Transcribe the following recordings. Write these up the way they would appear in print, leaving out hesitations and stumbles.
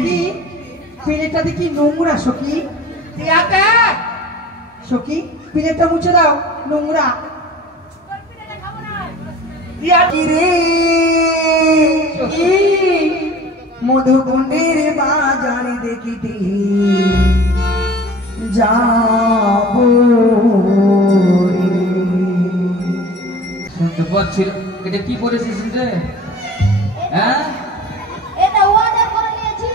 সখী প্লেটটা দেখি নোংরা সখী। সখী প্লেটটা মুছে দাও, নোংরা। মধুকুণ্ডের বাজার দেখিতে যাব। শুনতে পাচ্ছিল এটা কি করেছিস রে? হ্যাঁ এটা অর্ডার করে নিয়েছি।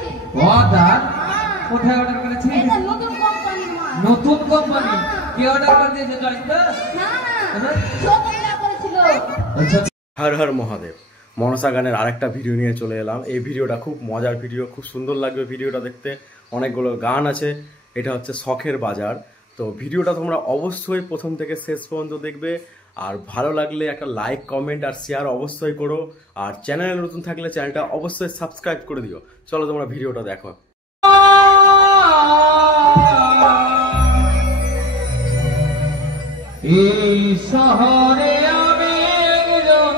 অর্ডার? কোথায় অর্ডার করেছিস? এটা নতুন কোম্পানি। নতুন কোম্পানি? কি অর্ডার করে দিয়েছে গাড়িটা? না না, ছোটটা করেছিল। আচ্ছা। হর হর মহাদেব। মনসা গানের আরেকটা ভিডিও নিয়ে চলে এলাম। এই ভিডিওটা খুব মজার ভিডিও, খুব সুন্দর লাগবে ভিডিওটা দেখতে। অনেকগুলো গান আছে। এটা হচ্ছে শখের বাজার। তো ভিডিওটা তোমরা অবশ্যই প্রথম থেকে শেষ পর্যন্ত দেখবে। আর ভালো লাগলে একটা লাইক, কমেন্ট আর শেয়ার অবশ্যই করো। আর চ্যানেলে নতুন থাকলে চ্যানেলটা অবশ্যই সাবস্ক্রাইব করে দিও। চলো তোমরা ভিডিওটা দেখো। এই শহরে আমি একজন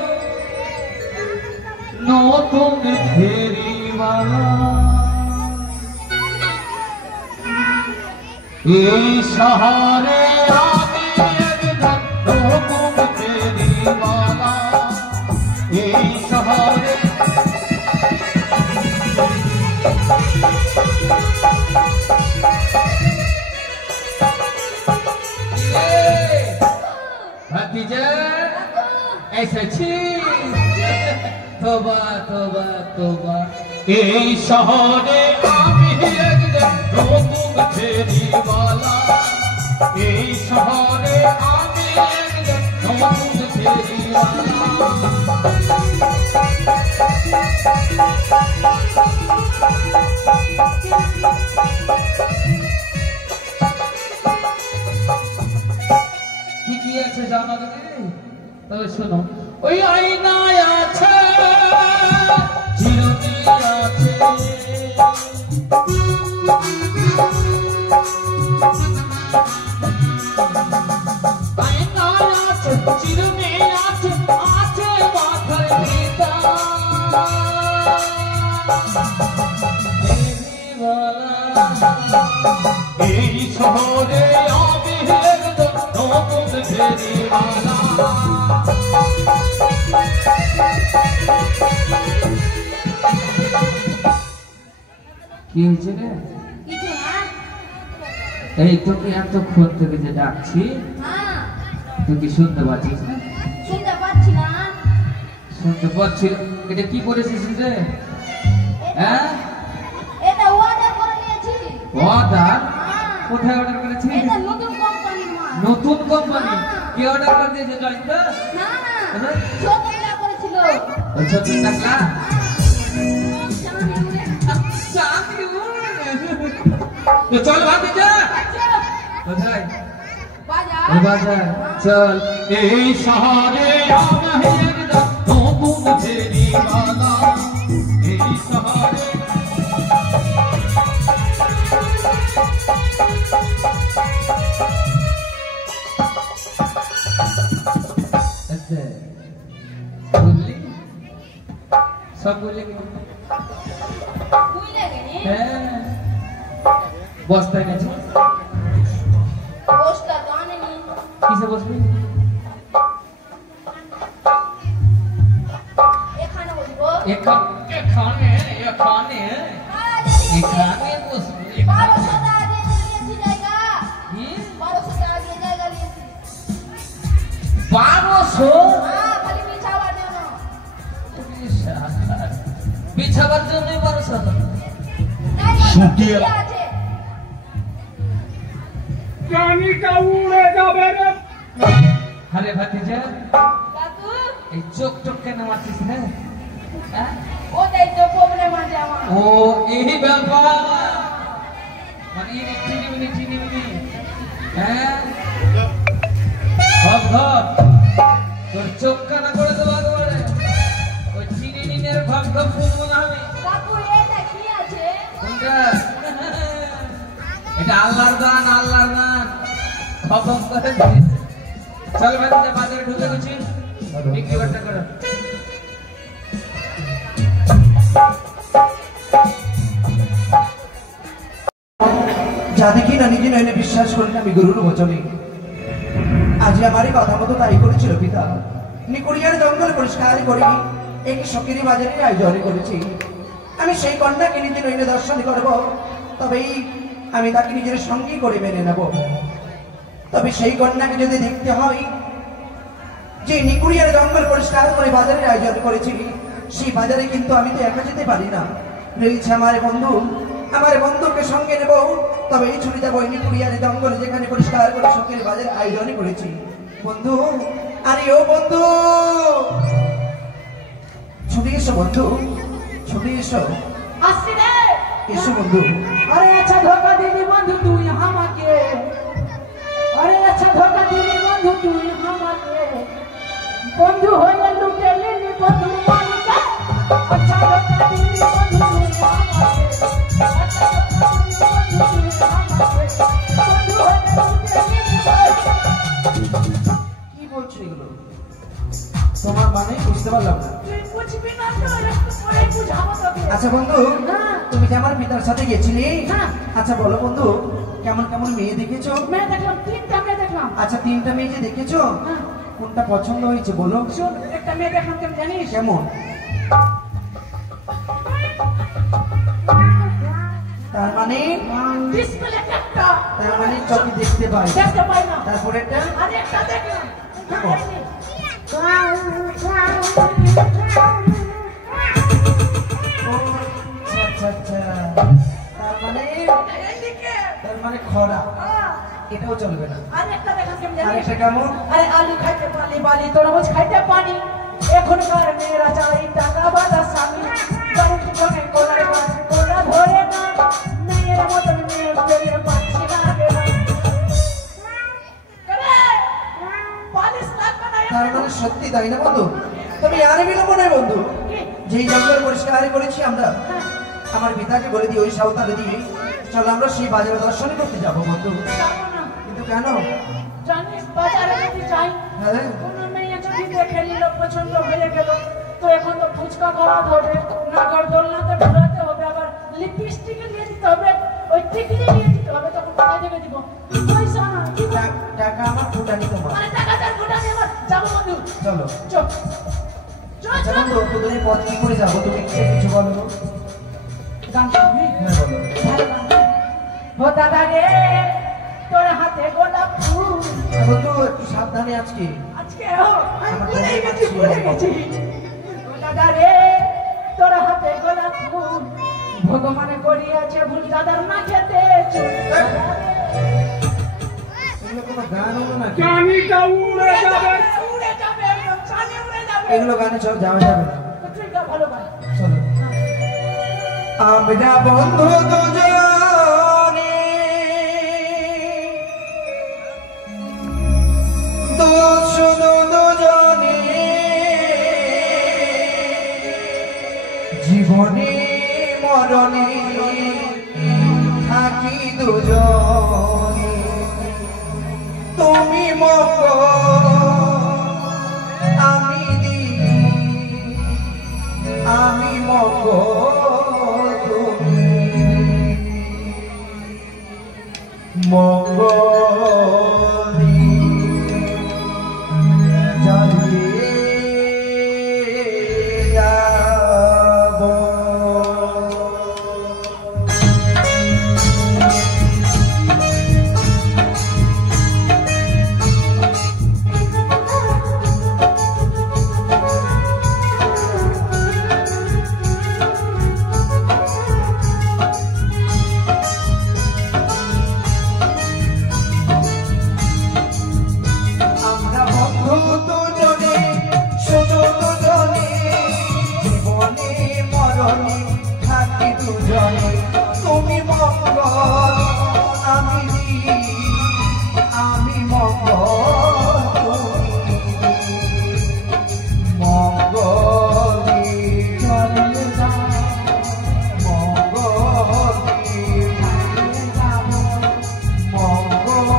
নতুন ফেরিওয়ালা। এই শহরে আমি একজন নতুন ফেরিওয়ালা। এই শহরে भतीजा এসেছি। তোবা তোবা তোবা। এই শহরে আমি একজন নতুন ফেরিওয়ালা। এই শহরে আমি একজন নতুন ফেরিওয়ালা। কি কি আছে জানো তুমি? তবে শোনো, ওই আয়নায় আছে চিরুনি আছে, আয়নায় আছে চিরুনি আছে, আছে মাথার ভিতর এই শহরে আমি একজন নতুন ফেরিওয়ালা। কি হয়েছে রে? কিছু না। এই তোকে এতক্ষণ থেকে যে ডাকছি হ্যাঁ, তুই কি শুনতে পাচ্ছিস না? শুনতে পাচ্ছি না। শুনতে পাচ্ছি। এটা কি করেছিস রে? হ্যাঁ এটা অর্ডার করে নিয়েছি। অর্ডার? হ্যাঁ, কোথায় অর্ডার করেছিস? এটা নতুন কোম্পানি। নতুন কোম্পানি? কি অর্ডার করে দিয়েছে গাড়িটা? না না, ছোটটা করেছিল। আচ্ছা তুই টাকা চল ভাতিজা। কোথায়? বাজার। চল। এই শহরে আমি একজন নতুন ফেরিওয়ালা। এই শহরে বুঝলি সব বুঝলি? হ্যাঁ বস্তায় গেছে। বসটা তো আনেনি। কিসে বসবি? এখানে বসবো। এখানে এখানে এখানে বসবি। 1200 টাকা দিয়ে নিয়েছি জায়গা। কি? 1200 টাকা দিয়ে জায়গা নিয়েছি। 1200? হ্যাঁ, খালি বিছাবার জন্য। বিছাবার জন্য 1200 টাকা? শুকিয়ে আছে। জানিটা উড়ে যাবে রে। আরে ভাতিজা কাকু, এই চোখ টোক কেন মারছিস না? হ্যাঁ ওটাই তো প্রবলেম আছে আমার। ও এই ব্যাপার মানে চিনি হ্যাঁ ভাব ভাব তোর চোখ কানা করে দেবো একেবারে। ওই চিনি নিনের ভাব ভাব শুনবো না আমি। কাকু, এটা কি আছে? কোনটা? এটা আল্লাহর গান, আল্লাহর গান খবর করে দিয়েছে। চল ভাতিজা বাজারে ঢুকে গেছি, বিক্রি বাট্টা করো। যা দেখি না নিজে নয়নে বিশ্বাস করি না আমি গুরুর বচনে। আজ আমারই কথা মতো তাই করেছিল পিতা। নিকুড়িয়ার জঙ্গল পরিষ্কার করে একটি শখেরই বাজারের আয়োজন করেছি। আমি সেই কন্যাকে নিজে নয়নে দর্শন করব, তবেই আমি তাকে নিজের সঙ্গী করে মেনে নেব। তবে সেই কন্যাকে যদি দেখতে হয় যে নিকুড়িয়ার জঙ্গল পরিষ্কার করে বাজারের আয়োজন করেছি, সেই বাজারে কিন্তু আমি তো একা যেতে পারি না, রয়েছে আমার বন্ধু। আমার বন্ধুকে সঙ্গে নেব, তবে এই ছুটি যাবো নিকুড়িয়ার জঙ্গল যেখানে পরিষ্কার করে শখের বাজার আয়োজন করেছি। বন্ধু, আরে ও বন্ধু, ছুটি এসো বন্ধু, ছুটি এসো, আসছি রে। এসো বন্ধু। अरे अच्छा धोखा देनी बंधु तू यहाँ के, अरे अच्छा धोखा देनी बंधु तू यहाँ के, बंधु हो या लुटे लेनी बंधु मान के, अच्छा धोखा देनी बंधु तू यहाँ के, अच्छा धोखा देनी बंधु तू यहाँ के, बंधु हो या लुटे लेनी बंधु। কি বলছো এগুলো? তোমার মানে বুঝতে পারলাম না। তুই कुछ भी ना तो একটু পরে বুঝাবো তোকে। আচ্ছা বন্ধু, হ্যাঁ। তুমি যে আমার পিতার সাথে গেছিলে, হ্যাঁ। আচ্ছা বলো বন্ধু, কেমন কেমন মেয়ে দেখেছো? मैं देखलाম তিনটা মেয়ে দেখলাম। আচ্ছা তিনটা মেয়ে যে দেখেছো, হ্যাঁ। কোনটা পছন্দ হয়েছে বলো? শোন, একটা মেয়ে দেখলাম কেমন জানিস? কেমন? তার মানে ডিসপ্লে একটা তার মানে চোখে দেখতে পাই। দেখতে পাই না। তারপরে একটা আরেকটা দেখলাম। ও, আচ্ছা আচ্ছা, তার মানে খরা, এটাও চলবে না। আরেকটা দেখলাম কেমন জানিস? আরেকটা কেমন? আরে আলু খাইতে পানি, বালি তরমুজ খাইতে পানি, এখনকার মেয়েরা চাই টাকা বালা স্বামী, বাড়ির পিছনে কোলার গাছ কোলা ধরে না, মেয়ের মতন মেয়ে পেয়ে পাচ্ছি না রে না। পালিশ লাগবে না। তার মানে সত্যি তাই না বন্ধু? তুমি আর বিলম্ব নয় বন্ধু, যেই জঙ্গল পরিষ্কার করেছি আমরা, আমার পিতাকে বলে দিই ওই সাঁওতালে দিয়ে চলো আমরা সেই বাজারে দর্শন করতে যাবো বন্ধু। যাবো না। কিন্তু কেন? জানিস বাজারে যদি যাই, হ্যাঁ, কোনো মেয়ে যদি দেখে নিল পছন্দ হয়ে গেল, তো এখন তো ফুচকা খাওয়া হবে, নাগরদোলনাতে ঘোরাতে হবে, আবার লিপস্টিকে নিয়ে দিতে হবে, ওই টিকলি নিয়ে দিতে হবে, তখন কোথায় থেকে দিব? পয়সা না। টাকা আমার ফুটানি তোমার। আরে টাকা তার গোটা নিয়ে আমার যাবো বন্ধু। চলো চল চল আচ্ছা চল। বন্ধু, তোদের পথ কি করে যাবো তুমি কিছু বলো তো? গান শুনবি? হ্যাঁ বলো। ভালো গান। ও দাদা রে, তোর হাতে গোলাপ ফুল, বন্ধু একটু সাবধানে আজকে। আজকে আমি ভুলে গেছি, ভুলে গেছি। ও দাদা রে, তোর হাতে গোলাপ ফুল, ভগবান করিয়াছে ভুল দাদার না খেতে চুল। এগুলো কোনো গান হলো নাকি? চানিটা উড়ে যাবে। উড়ে যাবে, একদম চাঁদে উড়ে যাবে। এগুলো গানে সব যাওয়া যাবে না। তুই গা ভালো গান। চলো। আমরা বন্ধু দুজনে শুধু দুজনে, জীবনে মরণে থাকি দুজনে, তুমি মঙ্গল আমি দিন, আমি মঙ্গল তুমি মঙ্গল জ্বালিয়ে যাব। আমরা বন্ধু দুজনে শুধু দুজনে, জীবনে মরণে থাকি দুজনে, তুমি মঙ্গল আমি দিন, আমি মঙ্গল তুমি মঙ্গল চলে যা, মঙ্গল মঙ্গল।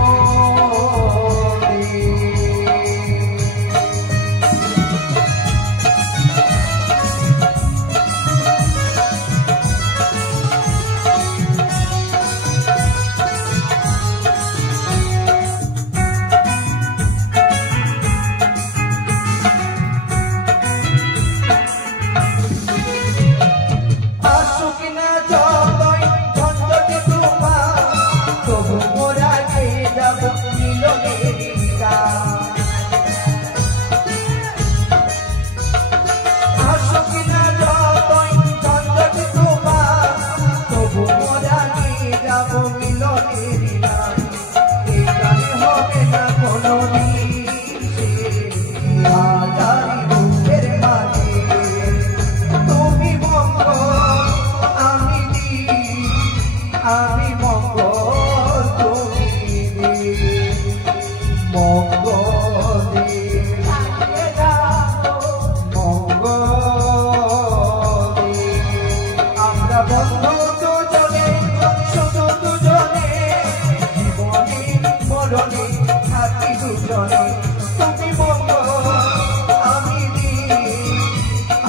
মঙ্গলে চালিয়ে যাবো মঙ্গলে। আমরা বন্ধু দুজনে শুধু দুজনে জীবনে মরণে থাকি দুজনে। তুমি মঙ্গল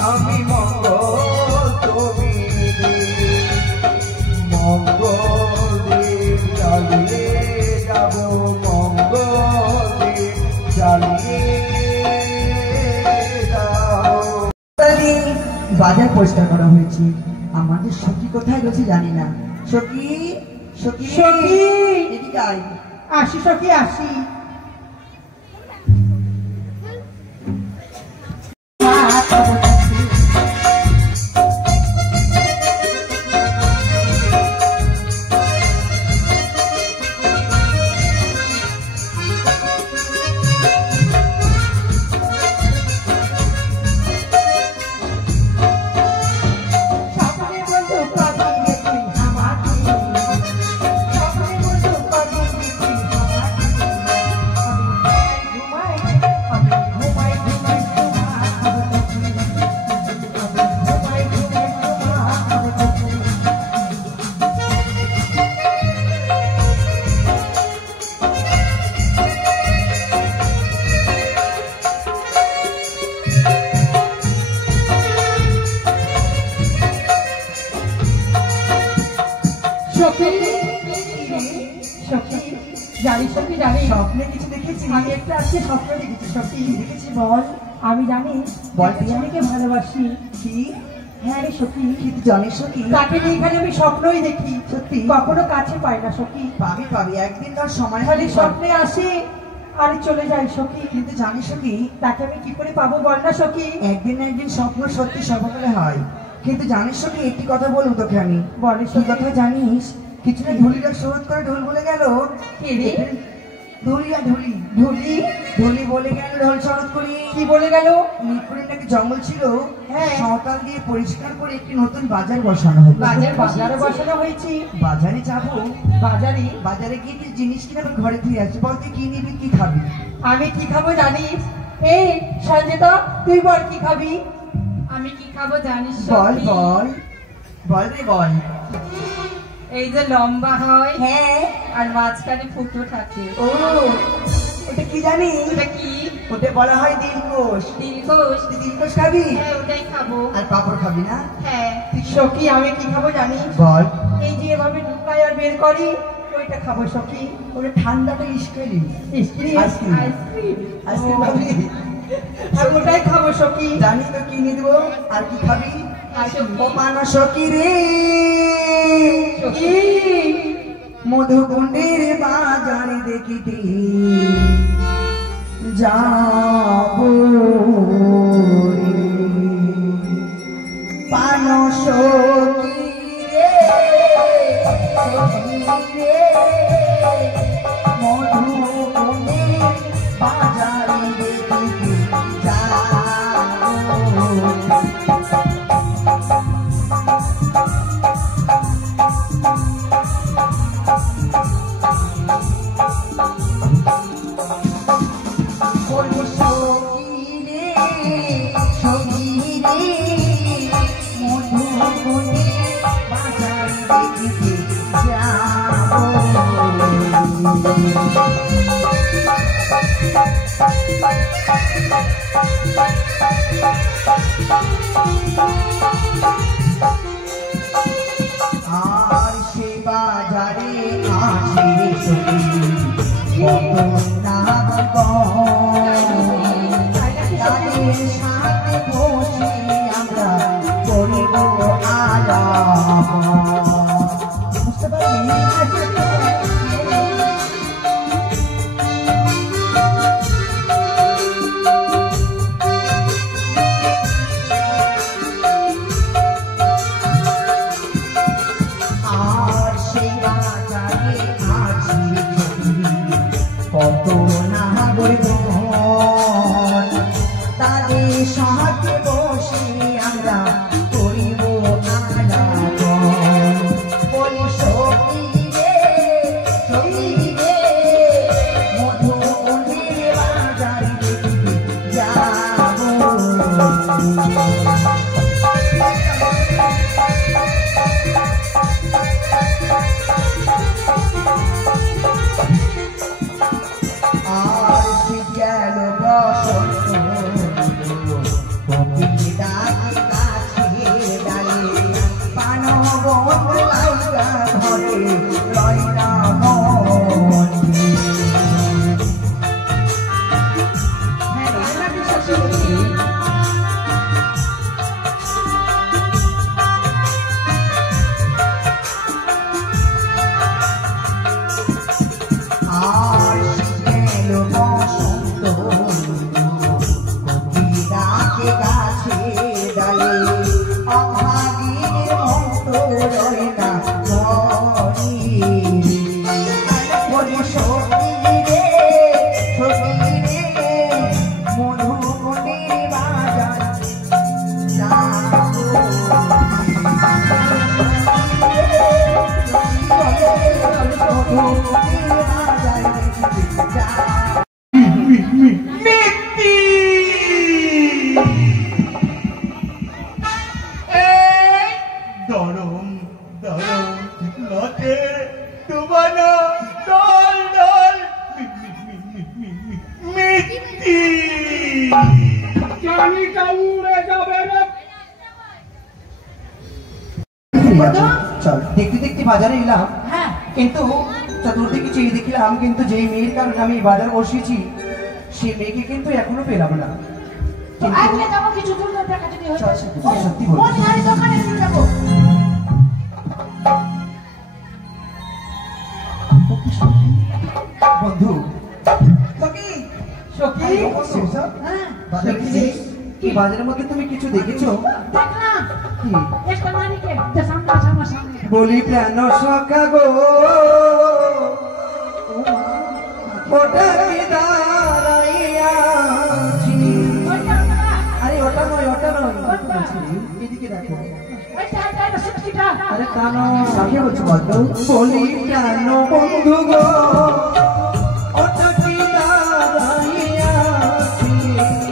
আমি মঙ্গল তুমি মঙ্গলে চালিয়ে যাব মঙ্গলে চালিয়ে যাব। বাজার পরিষ্কার করা হয়েছে, আমাদের সখী কোথায় গেছে জানি না। সখী সখী সখী! এদিকে আয়। আসি সখী আসি। জানি সখী জানি স্বপ্নে কিছু দেখেছি, আমি একটা আজকে স্বপ্ন দেখেছি সখী। দেখেছি বল। আমি জানি বল। দুজনকে ভালোবাসি। কি হ্যাঁ রে সখী, কিন্তু জানিস সখী তাকে নিয়ে এখানে আমি স্বপ্নই দেখি, সত্যি? কখনো কাছে পাই না সখী। পাবি পাবি একদিন তোর সময় খালি হলে স্বপ্নে আসি আর চলে যাই সখী। কিন্তু জানিস সখী তাকে আমি কি করে পাবো বল না সখী? একদিন না একদিন স্বপ্ন সত্যি সফল হয়। কিন্তু জানিস সখী একটি কথা বলবো তোকে আমি। বলে তুই কথা জানিস কিছুটা ঢুলিটা শোধ করে ঢোল বলে গেল। কে রে? ঢুলিয়া ঢুলি ঢুলি ঢুলি বলে গেল ঢোল শরৎ করি। কি বলে গেল? মিরপুরে নাকি জঙ্গল ছিল, হ্যাঁ। সাঁওতাল দিয়ে পরিষ্কার করে একটি নতুন বাজার বসানো হবে। বাজারে বসানো হয়েছে। বাজারে যাবো, বাজারে বাজারে গিয়ে কিছু জিনিস কিনে আমি ঘরে ফিরে আসি। বল তুই কি নিবি কি খাবি? আমি কি খাবো জানিস? এই সঞ্জিতা তুই বল কি খাবি? আমি কি খাবো জানিস বল সখী? বল বল রে বল। এই যে লম্বা হয় হ্যাঁ আর মাঝখানে ফুটো থাকে, ও ওটা কি জানি? ওটা কি? ওটা বলা হয় দিলকোষ। দিলখুশ। তুই দিলকোষ খাবি হ্যাঁ ওটাই খাবো। আর পাপড় খাবি না? হ্যাঁ। সখী আমি কি খাবো জানিস? বল। এই যে এভাবে ঢুকাই আর বের করি ওইটা খাবো সখী। ওটা ঠান্ডাটা ইস্কেলি আইসক্রিম আইসক্রিম। আইসক্রিম। আইসক্রিম খাবি? আর ওটাই খাবো সখী। জানি তো কি নিয়ে দেবো। আর কি খাবি? সখী। ও মানো সখী রে, সখী মধুকুণ্ডের বাজারে দেখিতে যাবো রে। পান সখী রে, সখী রে, মধুকুণ্ডের বাজারে দেখিতে যাবো। আর সে বাজারে আছে সখী কত নাগগণ, তাদের সাথে বসে আমরা করিব আলাপ। বুঝতে পারলি? আর সেই বাজারে আছে কত নাগরগণ, তাদের সাথে বসে আমরা করিব আলাপ। বলি সখী রে, সখী রে, মধুকুণ্ডে মিষ্টি এই দরম দরম লতে ডুবানো ডল ডল মিষ্টি জানিটা উড়ে যাবে রে। চল দেখতে দেখতে বাজারে এলাম, হ্যাঁ কিন্তু চতুর্দিকে চেয়ে দেখলাম, কিন্তু যেই মেয়ের কারণে আমি এই বাজার বসেছি সেই মেয়েকে কিন্তু এখনো পেলাম না। কিন্তু আজকে যাবো কিছু দূর দেখা যদি হয়। চল, সত্যি বলছি। মনিহারি দোকানে নিয়ে যাবো। বন্ধু সখী হ্যাঁ দেখছিস এই বাজারের মধ্যে তুমি কিছু দেখেছো? দেখ না কি একটা নারীকে যে সামনে সামনে সামনে বলি প্রাণ সখা গো ওটা কি দাঁড়াইয়াছি। ওইটা না আরে ওটা নয় এদিকে দেখো। ওইটা এটা সত্যিটা আরে কানো কাকে বলছো বলতো? বলি প্রাণ বন্ধু গো ওটা কি দাঁড়াইয়াছি।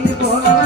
বলি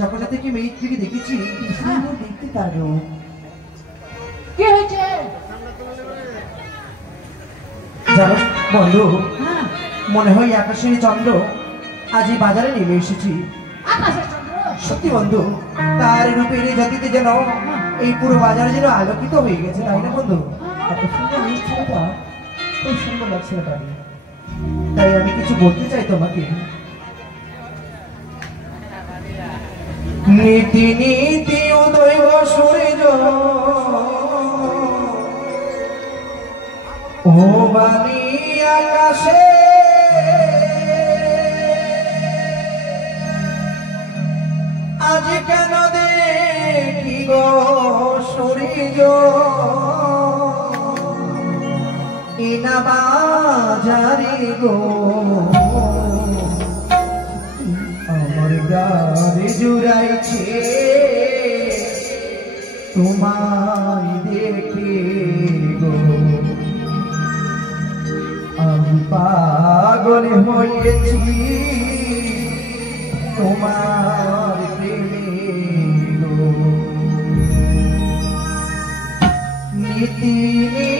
যখন থেকে মেয়ে থেকে দেখেছি সুন্দর দেখতে পারো। কি হয়েছে? জানো বন্ধু, হ্যাঁ মনে হয় আকাশের চন্দ্র আজ এই বাজারে নেমে এসেছি। আকাশের চন্দ্র সত্যি বন্ধু, তার রূপের জাতিতে যেন এই পুরো বাজার যেন আলোকিত হয়ে গেছে, তাই না বন্ধু? এত সুন্দর এই ছেলেটা, খুব সুন্দর লাগছে তাকে। তাই আমি কিছু বলতে চাই তোমাকে। নীতি নীতি উদয় সূর্য ও বালি আকাশে আজ কেন দেখি গো সূর্য ইনা বাজারে গো আমার গারে জুড়াইছে তোমায় দেখে গো আমি পাগল হয়েছি তোমার প্রেমে গো। নীতি নীতি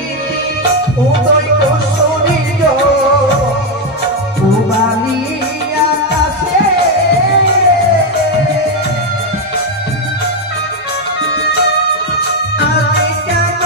উদয় সূর্য উবালি আকাশে আজ কেন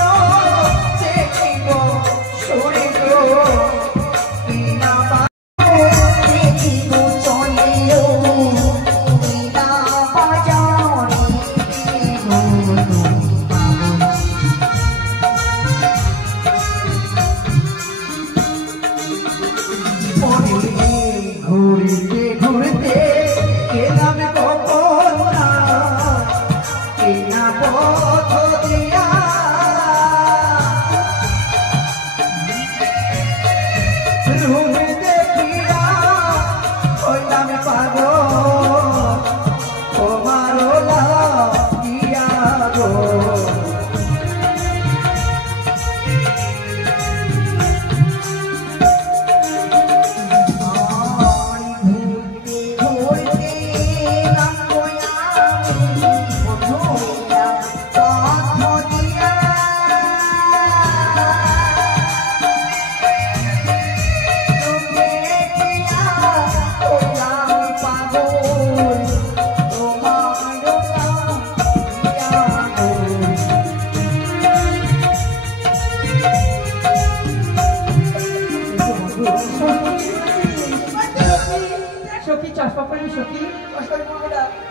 চশমা পরবি সখী?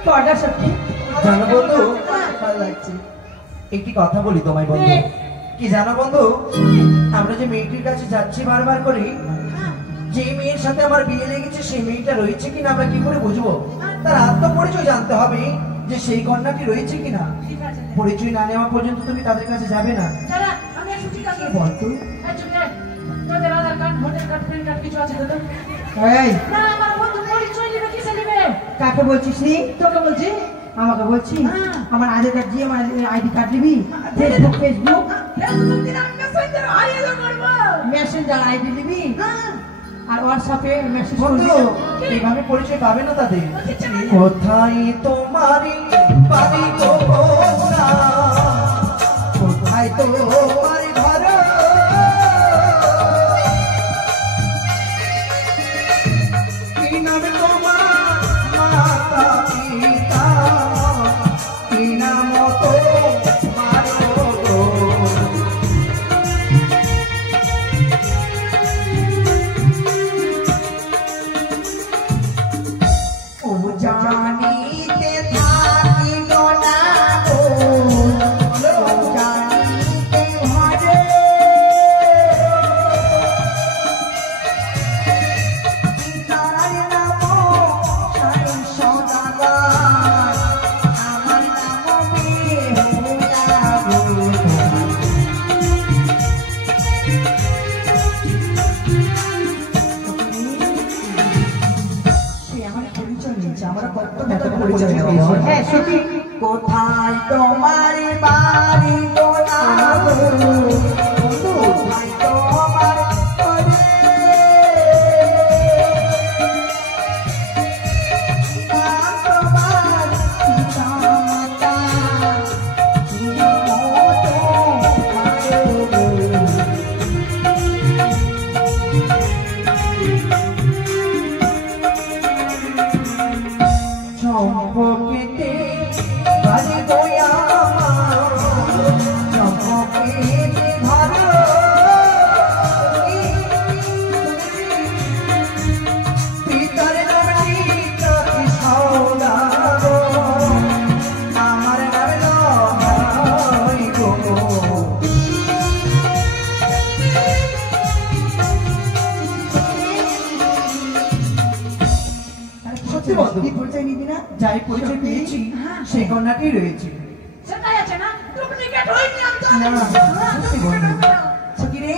পর্দা সখী। জানো বন্ধু, ভালো লাগছে। একটি কথা বলি তোমায় বন্ধু, কি জানো বন্ধু, আমরা যে মেয়েটির কাছে যাচ্ছি বারবার করে, যে মেয়ের সাথে আমার বিয়ে লেগেছে সেই মেয়েটা রয়েছে কিনা আমরা কি করে বুঝবো? তার আত্মপরিচয় জানতে হবে যে সেই কন্যাটি রয়েছে কিনা। পরিচয় না নেওয়া পর্যন্ত তুমি তাদের কাছে যাবে না। দাদা আমি একটু ঠিক আছে বল তুই। তোদের Aadhaar card voter card PAN card কিছু আছে দাদা? এই না আমার বন্ধু পরিচয় নেবে কিসে নেবে? কাকে বলছিস নি? তোকে বলছি। আমাকে বলছিস? হ্যাঁ। আমার আধার কার্ড দিয়ে আমার আইডি কার্ড নিবি? ফেসবুক ফেসবুক ফেসবুক দিন আমি মেসেঞ্জার আইএলও করব। মেসেঞ্জার আইডি নিবি? হ্যাঁ। আর হোয়াটসঅ্যাপে মেসেজ বন্ধু, করবি? এইভাবে পরিচয় পাবে না তাদের। কোথায় তোমারি বাড়ি গো কন্যা, কোথায় তোমার ঘর, কি নাম তোমার মাতা পিতা, কি নাম তোমার গো। ও জানিতে থাকি গো না গো, ও জানিতে হারে তারার নাম সাই সদাগর, আমার নাম বেহুলা গো। সে আমার পরিচয় নিয়েছে, আমরা কত টাকা পরিচয় নেব। হ্যাঁ সত্যি। কোথায় তোমার বাড়ি গো না গো, কোথায় তোমার ঘরে, নাম তোমার পিতা মাতা, কি মতো মারো। চম্পকেতে বাজে গোয়া চম্পকেতে ভালো পিতার নামটি কাকি সৌদাগো, আমার নাম নয় গো। সত্যি বন্ধু, কি পরিচয় নিবি না? যাই পরিচয় পেয়েছি সেই কন্যাটি রয়েছে। সেটাই আছে না? ডুপ্লিকেট হয়নি আমি তো। না, সত্যি বন্ধু। সখী রে,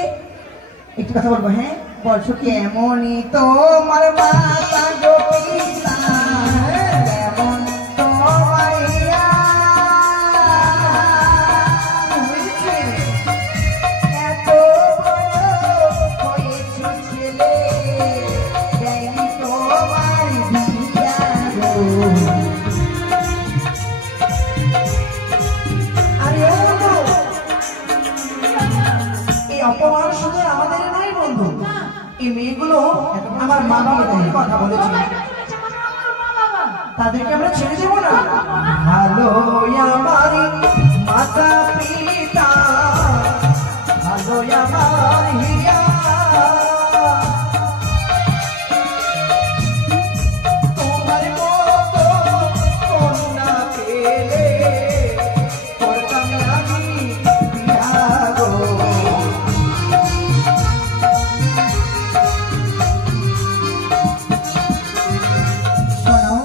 একটু কথা বলবো? হ্যাঁ বল সখী। এমনই তোমার মাতা গো পিতা, এমন তোমার ইয়া, এত বড় হয়েছে ছেলে, দেয়নি তোমার বিয়া গো। আরে ও বন্ধু, এই অপমান শুধু আমাদের নয় বন্ধু, এই মেয়েগুলো আমার মা বাবার কথা বলেছে, তাদেরকে আমরা ছেড়ে দেবো না। ভালো আমার মাতা পিতা, ভালো আমার হিয়া, তোমার মতো কন্যা পেলে করতাম আমি বিয়া গো। শোনো,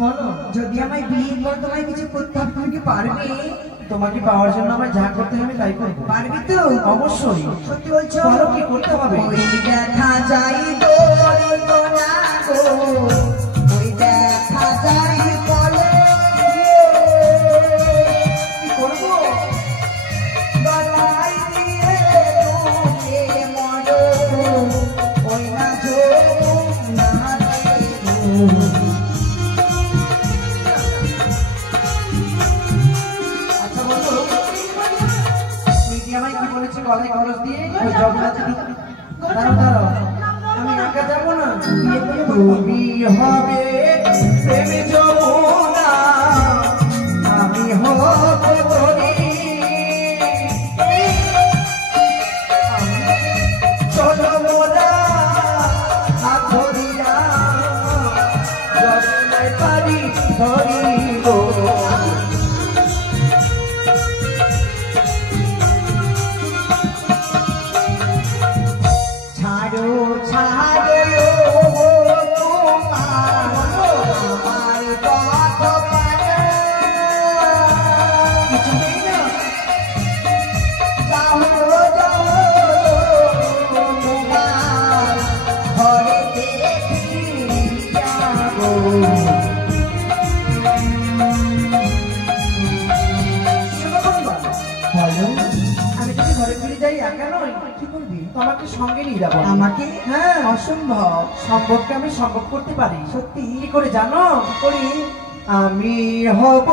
বলো, যদি আমায় বিয়ে করে তোমায় কিছু করতে হবে, তুমি কি পারবে? তোমাকে পাওয়ার জন্য আমার যা করতে হবে তাই করবো। পারবি তো? অবশ্যই। সত্যি বলছো? বলো কি করতে হবে? ওই দেখা যাই তোর গোনা গো, ওই দেখা যাই বলে, কি করবো? গলায় দিয়ে তোকে মরো, ওই না না আচ্ছা বন্ধু, তুই আমায় কি বলেছে গলায় খরচ দিয়ে ওই জগন্নাথে দাঁড়াও দাঁড়াও, আমি একা যাবো না, তুমি হবে প্রেমে যমুনা, আমি হব তরি, চলো মোরা হাত ধরিয়া ঘরে ফিরে যাই একা নয়, কি করবি? তোমাকে সঙ্গে নিয়ে যাবো। আমাকে? হ্যাঁ, অসম্ভব। সম্ভবকে আমি সম্ভব করতে পারি। সত্যি? কি করে জানো? করি। আমি হব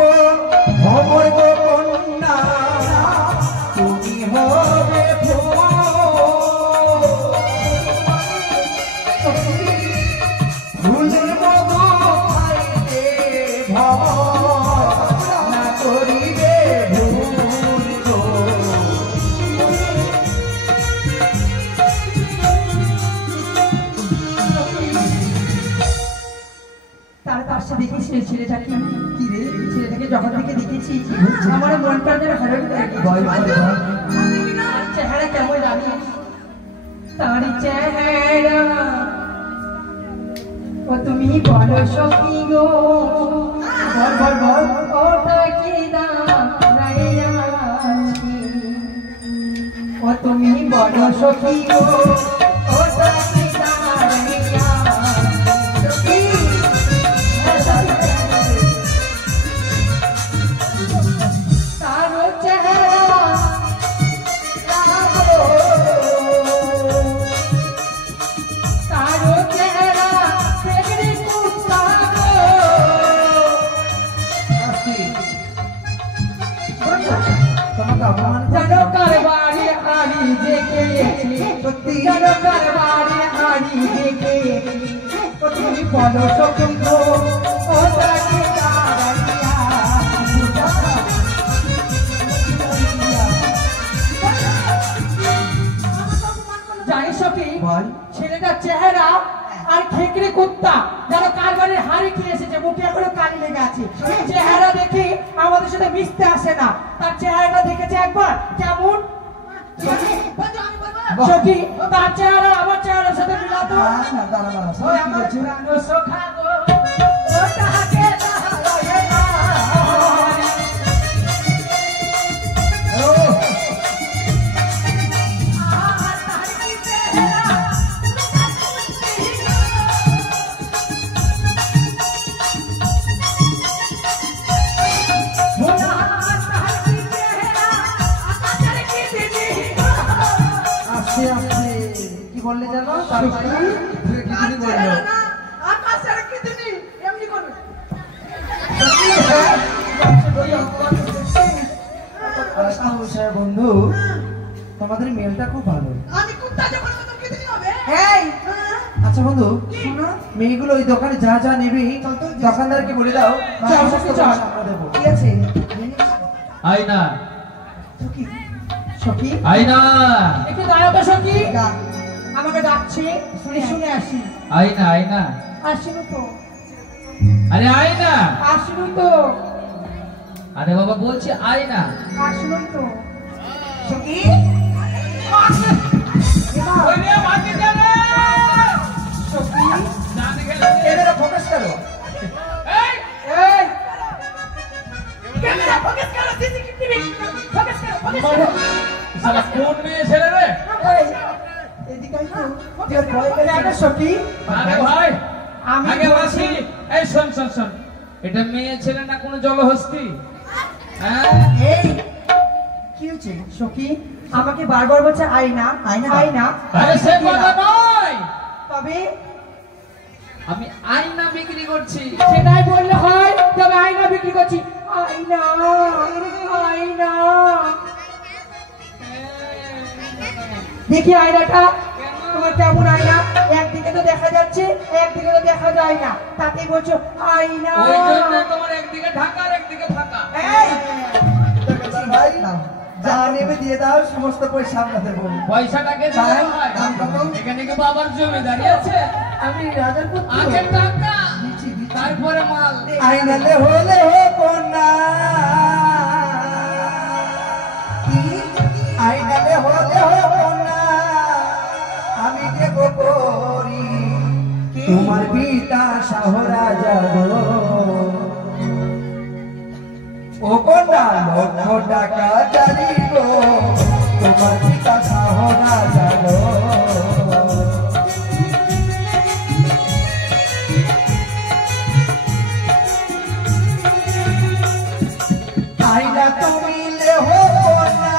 ভবর কন্যা, তুমি হবে ফুলের মধু খাইতে ভব না করিবে ভুল গো। তার পাশে দেখেছি রে ছেলেটাকে, কি রে? ছেলেটাকে যখন থেকে দেখেছি আমার মনটা যেন হারানো হয়ে গেছে। বল, বল, বল। তার চেহারা কেমন জানিস? তার চেহারা ও তুমি বলো সখী গো, বল, বল, বল। ওটা কি দাঁড়াইয়া আছি? ও তুমি বলো সখী গো, ওটা কি দাঁড়াইয়া আছি? তারো চেহারা তারো চেহারা দেখলে খুব ভালো। তোমাকে অপমান জানো কারবারে হাড়ি দেখেছি, সত্যি? জানো কারবারে হাড়ি দেখেছি, ও তুমি বলো সখী গো, ওটা কি দাঁড়াইয়া জানিস সখী, বল। ছেলেটার চেহারা আর খেকড়ে কুত্তা যেন কারবারের হাড়ি খেয়ে এসেছে, মুখে এখনো কালি লেগে আছে। চেহারা দেখে আমাদের সাথে মিশতে আসে না। তার চেহারাটা দেখেছে একবার কেমন সখী, তার চেহারা আমার চেহারার সাথে মিলাতো। না, না, দাঁড়া, দাঁড়া। ওই কি আমার বলছিস? প্রাণ সখা গো, ও তাহাকে দাঁড়ায় না। আর তার কি চেহারা, ভোলা তার কি চেহারা, আকাশের কি দিদি। আস্তে আস্তে কি বললে জানো? তারপরে আর চেহারা না, আকাশের কি দিদি, এমনি করবে। সাহসের বন্ধু, তোমাদের মেলটা খুব ভালো। আমি কুত্তা যখন মতো খেতে হবে। এই, আচ্ছা বন্ধু, শোনো। মেয়েগুলো ওই দোকানে যা যা নেবি দোকানদারকে বলে দাও, চল, সমস্ত চল। পয়সা আমরা দেবো। কি আছে? আয়না সখী, সখী, আয়না একটু দাঁড়াও তো সখী, ডাক। আমাকে ডাকছে, শুনে শুনে আসি। আয়না আয়না আসিনু তো, আরে আয়না আসিনু তো, আরে বাবা বলছি আয়না আসিনু তো। সখী, ওই রে মাকে জানে সখী, জানে গেলে ক্যামেরা ফোকাস করো। এই এই, ক্যামেরা ফোকাস করো, সিসিটিভি ফোকাস করো, ফোকাস করো। শালা কোন মেয়ে ছেলে রে এই, এদিকে আয় তো। তোর ভয় কেন লাগছে? সখী? আরে ভাই আমি আগে বলছি, বাসি এই শোন শোন শোন এটা মেয়ে ছেলে না কোনো জলহস্তি হ্যাঁ এই, কি হয়েছে? সখী আমাকে বারবার বলছে আয়না আয়না? আয়না। আরে সে কথা নয় তবে আমি আয়না বিক্রি করছি সেটাই বললে হয়, তবে আয়না বিক্রি করছি। আয়না আয়না, দেখি আয়নাটা তোমার কেমন আয়না, একদিকে তো দেখা যাচ্ছে একদিকে তো দেখা যায় না, তাতেই বলছো আয়না। ওই জন্য তোমার একদিকে ঢাকা আর একদিকে ফাঁকা এই, ভাই নাও। যা নেবে দিয়ে দাও, সমস্ত পয়সা আমরা দেবো। পয়সাটাকে দিতে ভাই, হয় দাম কত? এখানে কি বাবার জমিদারি আছে আমি রাজার পুত্র। আগে টাকা দিচ্ছি, দিচ্ছি। তারপরে মাল আইনালে হলে হো কন্যা, কি? আইনালে হলে হো কন্যা, আমি দেব করি তোমার পিতা শাহরাজা গো। ও কন্যা লক্ষ টাকা জানি গো, তোমার পিতা শাহরাজা গো। আইনা তুমি লে হো কন্যা,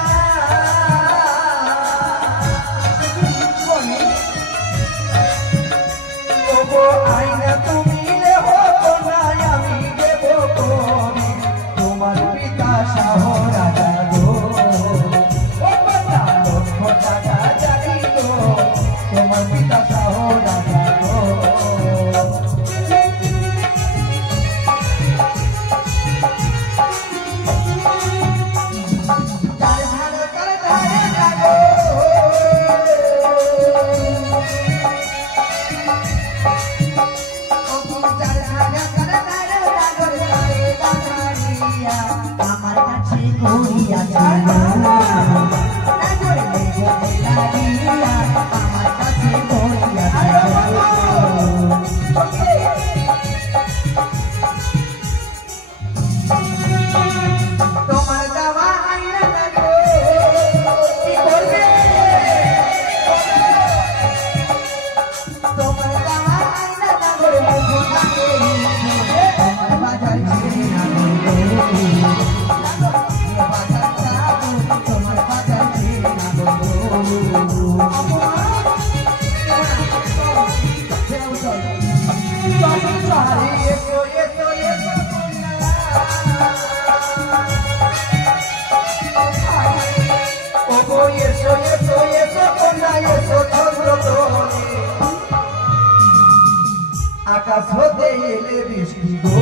আকাশ হতে এলে বৃষ্টি গো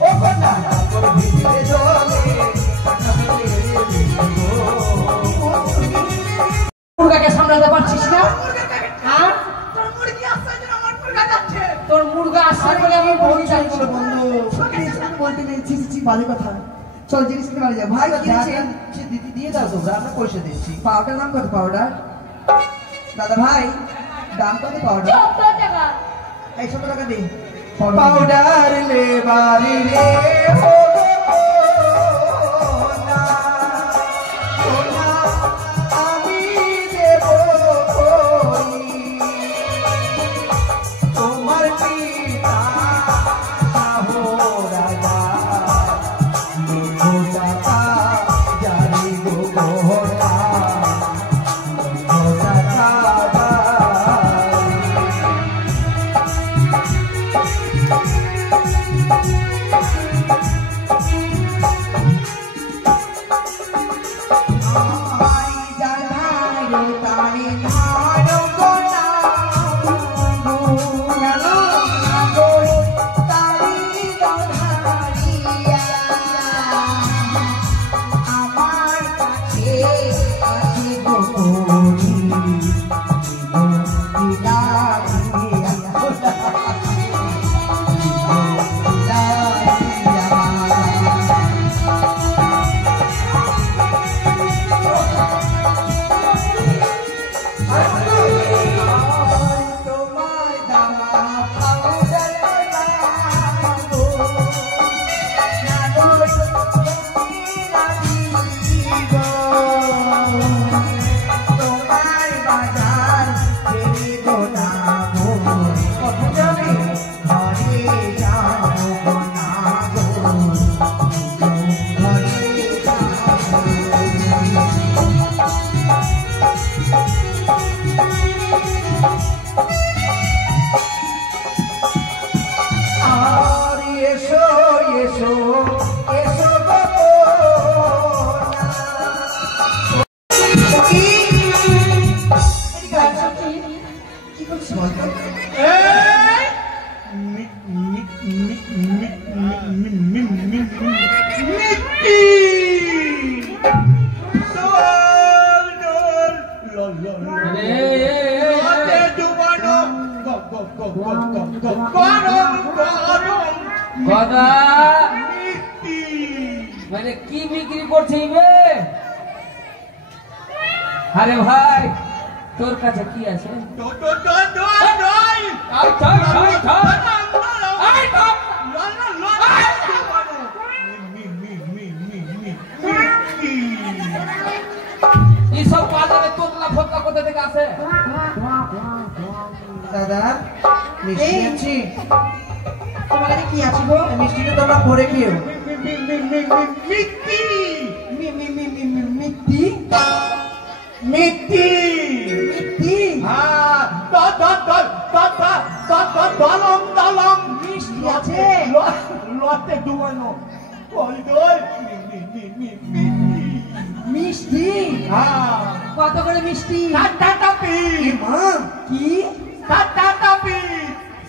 ও কন্যা তোর ভিতরে জলে আকাশ হতে এলে বৃষ্টি গো মুরগাকে সামলাতে পারছিস না আর তোর মুরগা আসছে বলে আমি বলি যাচ্ছি বলতে নেছি ভালো কথা চল জিনিস কিনে বাড়ি যা ভাই কি দিচ্ছেন দিদি দিয়ে দাও তোমরা আমরা পয়সা দিচ্ছি পাউডার দাম কত পাউডার দাদা ভাই দাম কত পাউডার 14 টাকা এই 17 টাকা দিন পাউডার লে বাড়ি রে ও না আমি দেব কই তোমার পিতা সাহো রাজা গোটা জানি গো গোটা গোটা গদা মানে কি বিক্রি করছিস আরে ভাই তোর কাছে কি আছে এইসব বাজারে তোতলা ফতলা কোথা থেকে আসে দাদা মিষ্টি আছি তোমার কাছে কি আছে গো মিষ্টিটা তোমরা পরে খেও মিষ্টি মিষ্টি মিষ্টি হ্যাঁ দলম দলম মিষ্টি আছে লতে ডুবানো কই দই মিষ্টি হ্যাঁ কত করে মিষ্টি টাটা পি মা কি টাটা পি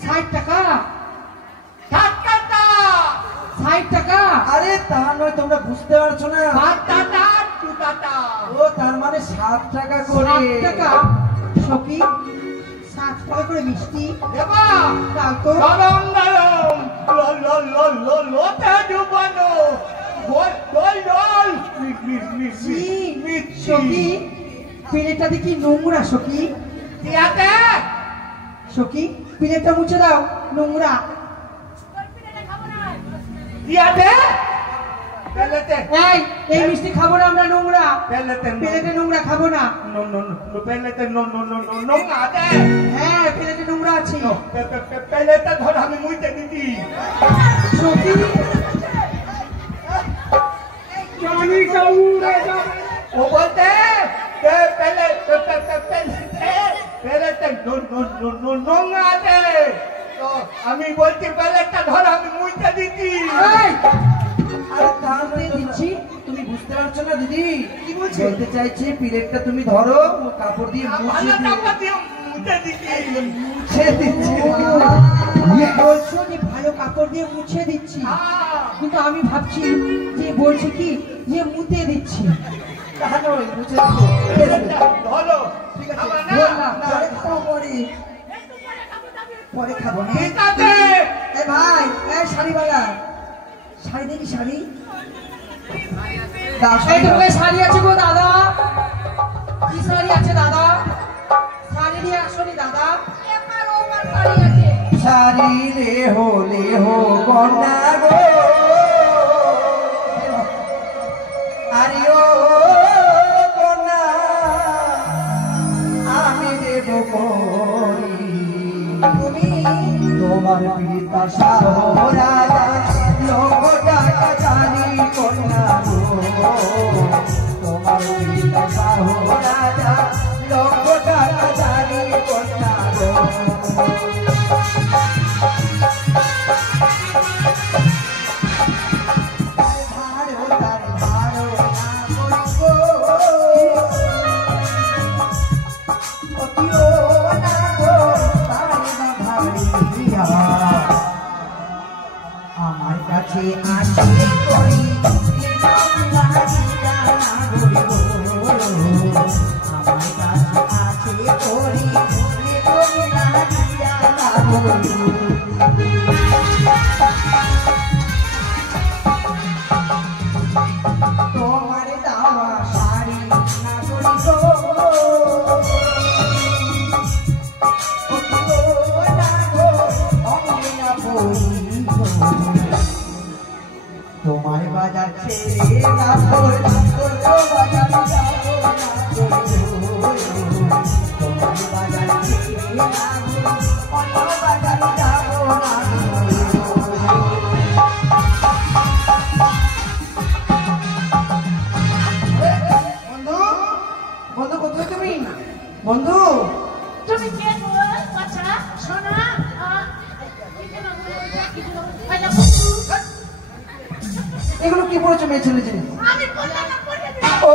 60 টাকা টাটা 60 টাকা আরে তা নয় তোমরা বুঝতে পারছো না টাটা টাটা ও তার মানে 7 টাকা করে 7 টাকা সখী 7 টাকা করে মিষ্টি দেবা দাও তো দলম দলম লতে ডুবানো দল সখী প্লেটটা দেখি নোংরা সখী দিয়াতে সখী প্লেটটা মুছে দাও নোংরা দিয়াতে পেলেতে এই মিষ্টি খাবো না আমরা নোংরা পেলেতে প্লেটে নোংরা খাবো না no পেলেতে no আতে হ্যাঁ প্লেটে নোংরা আছে পেলেতে ধর আমি মুইতে দিদি সখী ও বলতে পেলেতে no আতে তো আমি বলছি পেলেতে ধর আমি মুইতে দিদি আরে তা নয় দিচ্ছি তুমি বুঝতে পারছো না দিদি কি বলতে চাইছি পিলেটটা তুমি ধরো কাপড় দিয়ে মুছে দিচ্ছি মুছে দিদি মুছে দিচ্ছি বলছো যে ভালো কাপড় দিয়ে মুছে দিচ্ছি, কিন্তু আমি ভাবছি যে বলছে কি যে মুতে দিচ্ছি। ধরো ঠিক আছে, আমার না, বললাম, না, পরে খাবো, পরে খাবো। হ্যাঁ ঠিক আছে এ ভাই, শাড়িওয়ালা, শাড়ি দেখি, শাড়ি দাও, শাড়ি দাও। এইটুকু শাড়ি আছে গো দাদা, কি শাড়ি আছে দাদা? শাড়ি নিয়ে আসনি দাদা, এপার ওপার শাড়ি আছে। শাড়ি লে হো কন্যা গো, আরে ও কন্যা আমি দেব করি, তুমি তোমার পিতা শাহ রাজা লক্ষ টাকা জানি কন্যা গো, তোমার পিতা শাহ রাজা লক্ষ টাকা জানি কন্যা গো। আমার কাছে আছে করি আমার কাছে আছে করি তোমার দাওয়া শাড়ি না তোমার বাজার ছেড়ে না বাজার তোমার বাজার ছেড়ে না অন্য বাজার যাবো না। বন্ধু, বন্ধু কোথায় তুমি? বন্ধু তুমি কে গো বাছা সোনা এগুলো কি পড়েছো মেয়ে ছেলে জিনিস? আমি বললাম না পড়ে ও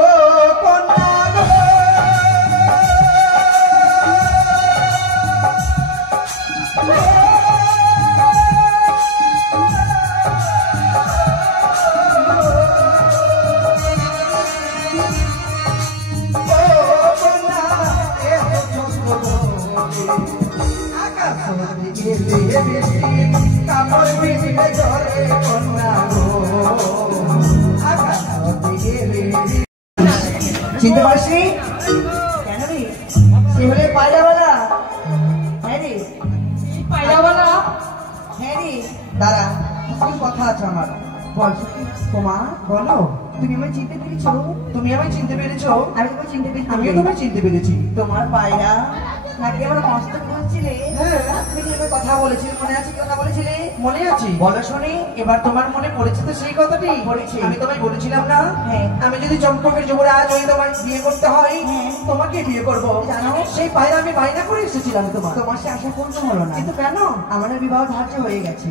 কন্যা গো, কাপড় ভিজে জলে কন্যা গো, চিনতে পারছি কেন রে? সে হলে পায়রাওয়ালা। হ্যাঁ রে, পায়রাওয়ালা, হ্যাঁ রে, দাঁড়া, কি কথা আছে আমার। বলছো কি তোমার? বলো, তুমি আমায় চিনতে পেরেছো? তুমি আমায় চিনতে পেরেছো? আমি তোমায় চিনতে পেরেছি। আমিও তোমায় চিনতে পেরেছি। তোমার পায়রা নাকি আমার মস্ত খুঁজছিলে? হ্যাঁ। তুমি কি আমার কথা বলেছিলে? মনে আছে কি কথা বলেছিলে? মনে আছে? বলো শুনি, এবার তোমার মনে পড়েছে তো সেই কথাটি? পড়েছে। আমি তোমায় বলেছিলাম না, হ্যাঁ। আমি যদি চম্পকের যুবরাজ হয়ে তোমায় বিয়ে করতে হয়, হ্যাঁ। তোমাকে বিয়ে করবো। জানো? সেই পায়রা আমি বায়না করে এসেছিলাম তোমার। তোমার সে আশা পূর্ণ হলো না। কিন্তু কেন? আমার বিবাহ ধার্য হয়ে গেছে।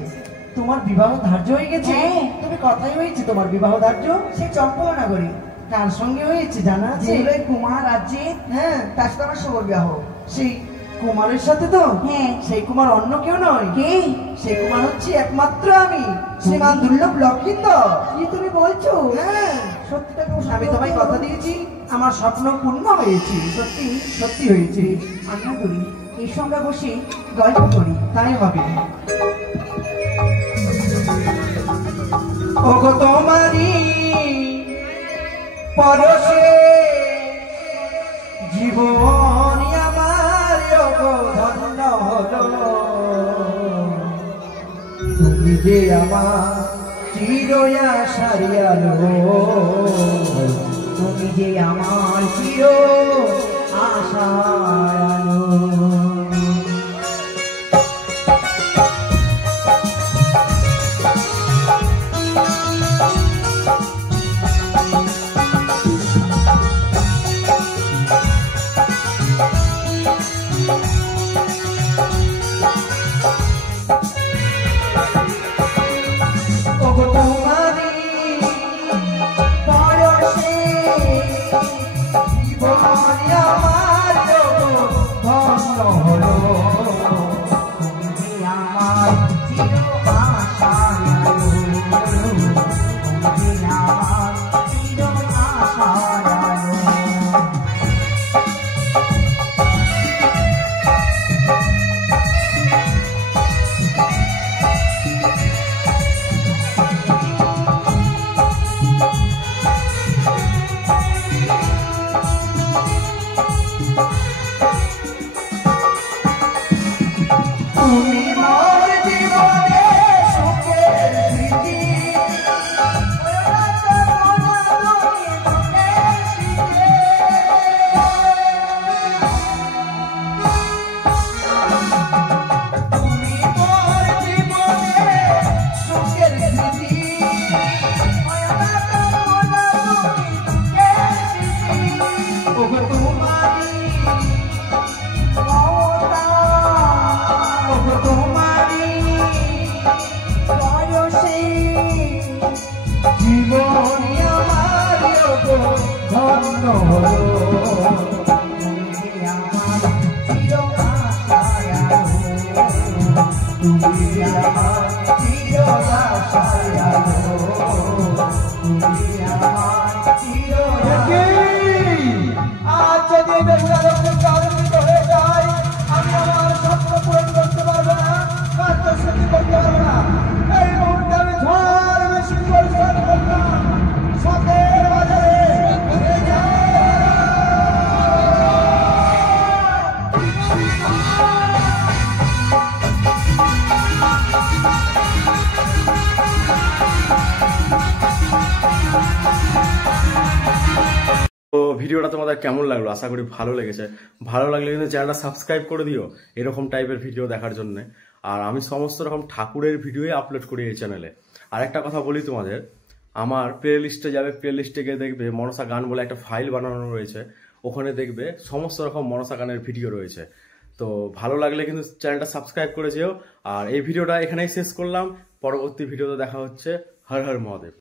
তোমার বিবাহ ধার্য হয়ে গেছে? হ্যাঁ। তুমি কথাই হয়েছে তোমার বিবাহ ধার্য? সে চম্পকনগরী কার সঙ্গে হয়েছে জানা আছে? যেগুলো কুমার রাজ্যে, হ্যাঁ, তার সাথে আমার শুভ বিবাহ। সেই কুমারের সাথে তো? হ্যাঁ। সেই কুমার অন্য কেউ নয়। কে? সেই কুমার হচ্ছে একমাত্র আমি, শ্রীমান দুর্লভ লক্ষিন্দর। কি তুমি বলছো? হ্যাঁ, সত্যিটা আমি তোমায় কথা দিয়েছি, আমার স্বপ্ন পূর্ণ হয়েছে। সত্যি সত্যি হয়েছে। আশা করি এসো আমরা বসে গল্প করি। তাই হবে। ওগো তোমারি পরশে জীবন আমার ওগো ধন্য হলো, তুমি যে আমার চির আশার আলো, তুমি যে আমার চির আশার আলো। ওগো তোমারি পরশে জীবন তুমি মোর জীবনে সুখের স্মৃতি তুমি মোর জীবনে সুখের স্মৃতি ওগো তোমারি জীবনী আমার ধন্য হলো তুমি আমার চির আশায়া তুমি আমার চির আশায়া তুমি আমার চির আজ যদি হয়ে যায় আমি আমার স্বপ্ন পূরণ করতে পারবো না কার্য সিদ্ধি করতে পারবো না এই মুহূর্তে আমি ঝড় বেশি পরিষ্কার করলাম শখের বাজারে ঘুরে যাই। তো ভিডিওটা তোমাদের কেমন লাগলো, আশা করি ভালো লেগেছে। ভালো লাগলে কিন্তু চ্যানেলটা সাবস্ক্রাইব করে দিও এরকম টাইপের ভিডিও দেখার জন্য। আর আমি সমস্ত রকম ঠাকুরের ভিডিওই আপলোড করি এই চ্যানেলে। আর একটা কথা বলি তোমাদের, আমার প্লে লিস্টে যাবে, প্লে লিস্টে গিয়ে দেখবে মনসা গান বলে একটা ফাইল বানানো রয়েছে, ওখানে দেখবে সমস্ত রকম মনসা গানের ভিডিও রয়েছে। তো ভালো লাগলে কিন্তু চ্যানেলটা সাবস্ক্রাইব করে যেও। আর এই ভিডিওটা এখানেই শেষ করলাম, পরবর্তী ভিডিওতে দেখা হচ্ছে। হর হর মহাদেব।